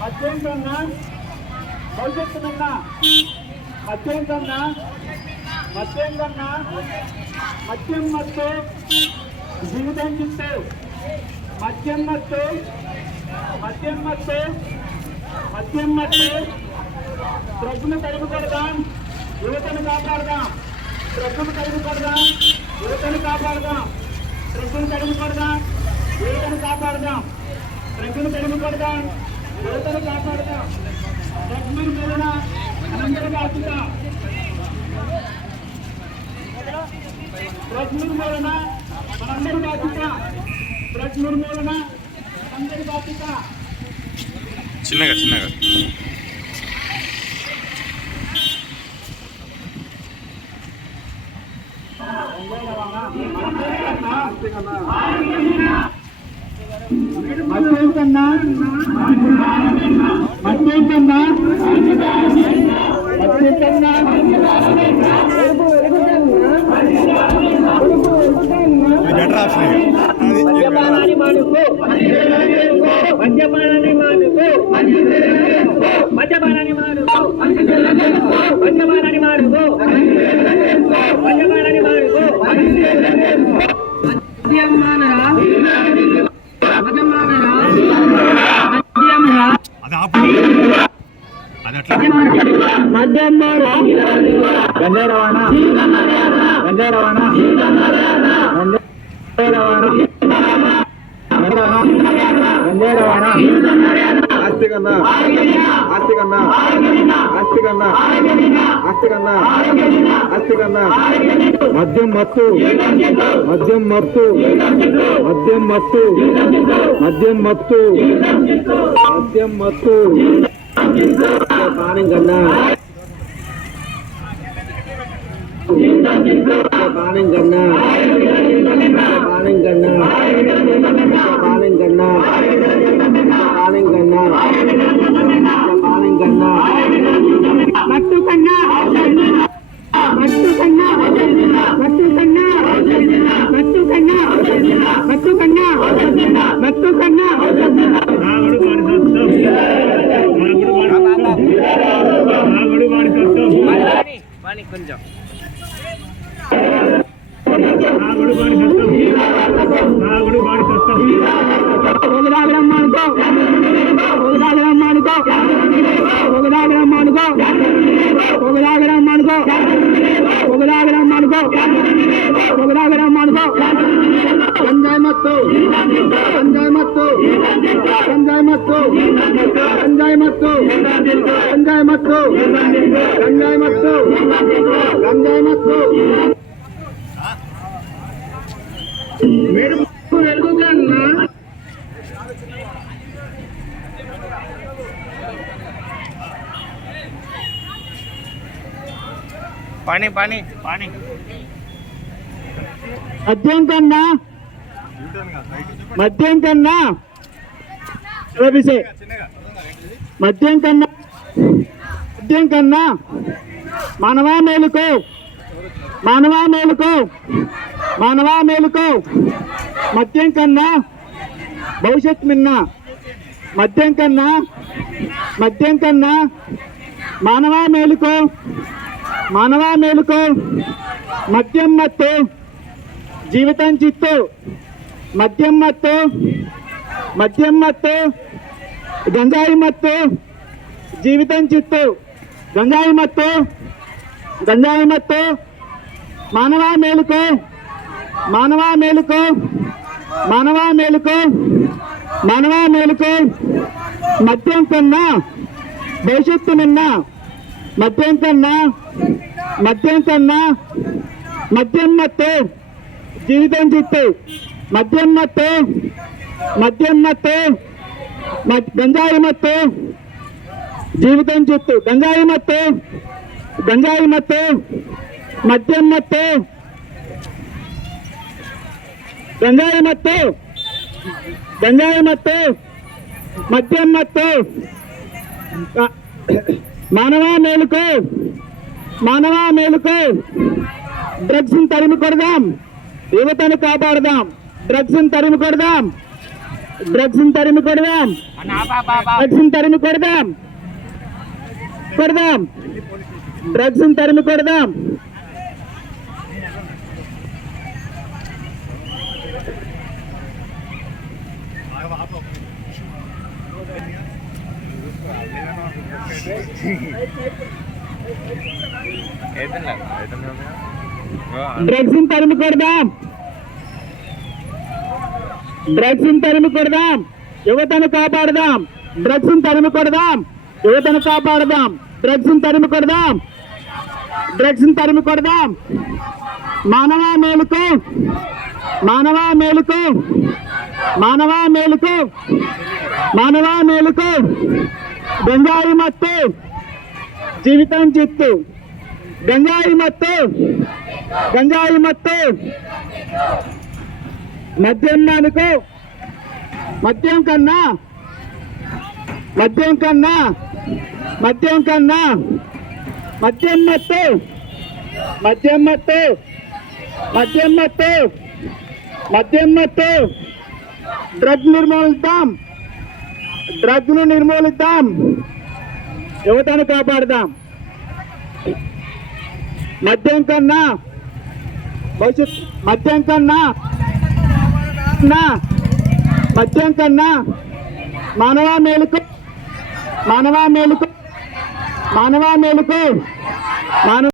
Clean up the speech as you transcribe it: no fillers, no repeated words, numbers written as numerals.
మద్యం కన్నా భవిష్యత్తు కన్నా మద్యం మత్తు జీవితం చిత్తు మద్యం మత్తు డ్రగ్ను తరిమి కొడదాం, యువతను కాపాడదాం. డ్రగ్ను తరిమి కొడదాం, యువతను కాపాడదాం. డ్రగ్ను తరిమి కొడదాం, యువతను కాపాడదాం. డ్రగ్ను తరిమి కొడదాం, యువతను కాపాడదాం. డ్రగ్ నిర్మూలన మనందరి బాధ్యత. డ్రగ్ నిర్మూలన మనందరి బాధ్యత. డ్రగ్ నిర్మూలన మనందరి బాధ్యత. చిన్నగా మద్యం కన్నా మద్యపానాన్ని మానుకో, మద్యపానాన్ని మానుకో, మద్యపానాన్ని మానుకో, మద్యపానాన్ని మానుకో, మద్యపానాన్ని మానుకో. మద్యం మానరా, మద్యం మానరా, మద్యం రా, మద్యం మారా. గంజాయి రవాణా, గంజాయి రవాణా, మద్యం మత్తు, మద్యం మత్తు, మద్యం మత్తు, మద్యం మత్తు, మద్యం మత్తు. పానం కన్నా పానం కన్నా పానం కన్నా పానం కన్నా పానం కన్నా పానం కన్నా మత్తు కన్నా మత్తు కన్నా మత్తు కన్నా మత్తు కన్నా మత్తు కన్నా మత్తు కన్నా కొంచెం గంజాయి మత్తు, గంజాయి మత్తు, గంజాయి మత్తు, గంజాయి మత్తు, గంజాయి మత్తు, గంజాయి మత్తు, గంజాయి మత్తు. వెలుగు కన్నా పానీ పానీ పానీ. మద్యం కన్నా మద్యం కన్నా మద్యం కన్నా మద్యం కన్నా మానవా మేలుకో, మానవా మేలుకో, మానవా మేలుకో. మద్యం కన్నా భవిష్యత్ మిన్న. మద్యం కన్నా మద్యం కన్నా మానవా మేలుకో, మానవా మేలుకో. మద్యం మత్తు జీవితం చిత్తు. మద్యం మత్తు, మద్యం మత్తు, గంజాయి మత్తు జీవితం చిత్తు. గంజాయి మత్తు, గంజాయి మత్తు. మానవా మేలుకో, మానవా మేలుకో, మానవా మేలుకో, మానవా మేలుకో. మద్యం కన్నా భవిష్యత్తు నిన్న. మద్యం కన్నా మద్యం కన్నా మద్యం మత్తు జీవితం చిత్తు. మద్యం మత్తు, మద్యం మత్తు, గంజాయి మత్తు జీవితం చిత్తు. గంజాయి మత్తు, గంజాయి మత్తు, మద్యం మత్తు, గంజాయి మత్తు, గంజాయి మత్తు, మద్యం మత్తు. మానవా మేలుకో, మానవా మేలుకో, డ్రగ్స్ తరిమి కొడదాం, యువతను కాపాడదాం. డ్రగ్స్ తరిమి కొడదాం, డ్రగ్స్ తరిమి కొడదాం, డ్రగ్స్ తరిమి కొడదాం, కొడదాం, డ్రగ్స్ తరిమి కొడదాం. డ్రగ్స్ తరిమి కొడదాం, డ్రగ్స్ తరిమి కొడదాం, యువతను కాపాడదాం. డ్రగ్స్ తరిమి కొడదాం, యువతను కాపాడదాం. డ్రగ్స్ తరిమి కొడదాం, డ్రగ్స్ తరిమి కొడదాం. మానవ మేలుకు, మానవ మేలుకు, మానవ మేలుకు, మానవ మేలుకు. గంజాయి మత్తు జీవితం చిత్తు, గంజాయి మత్తు, గంజాయి మత్తు. మద్యం మానుకో, మద్యం కన్నా, మద్యం కన్నా, మద్యం కన్నా, మద్యం మత్తు, మద్యం మత్తు, మద్యం మత్తు, మద్యం మత్తు. డ్రగ్ నిర్మూలిద్దాం, డ్రగ్ ను నిర్మూలిద్దాం, యువతను కాపాడదాం. మద్యం కన్నా భవిష్యత్, మద్యం కన్నా, మద్యం కన్నా మానవ మేలుకు, మానవ మేలుకు, మానవ మేలుకు, మానవ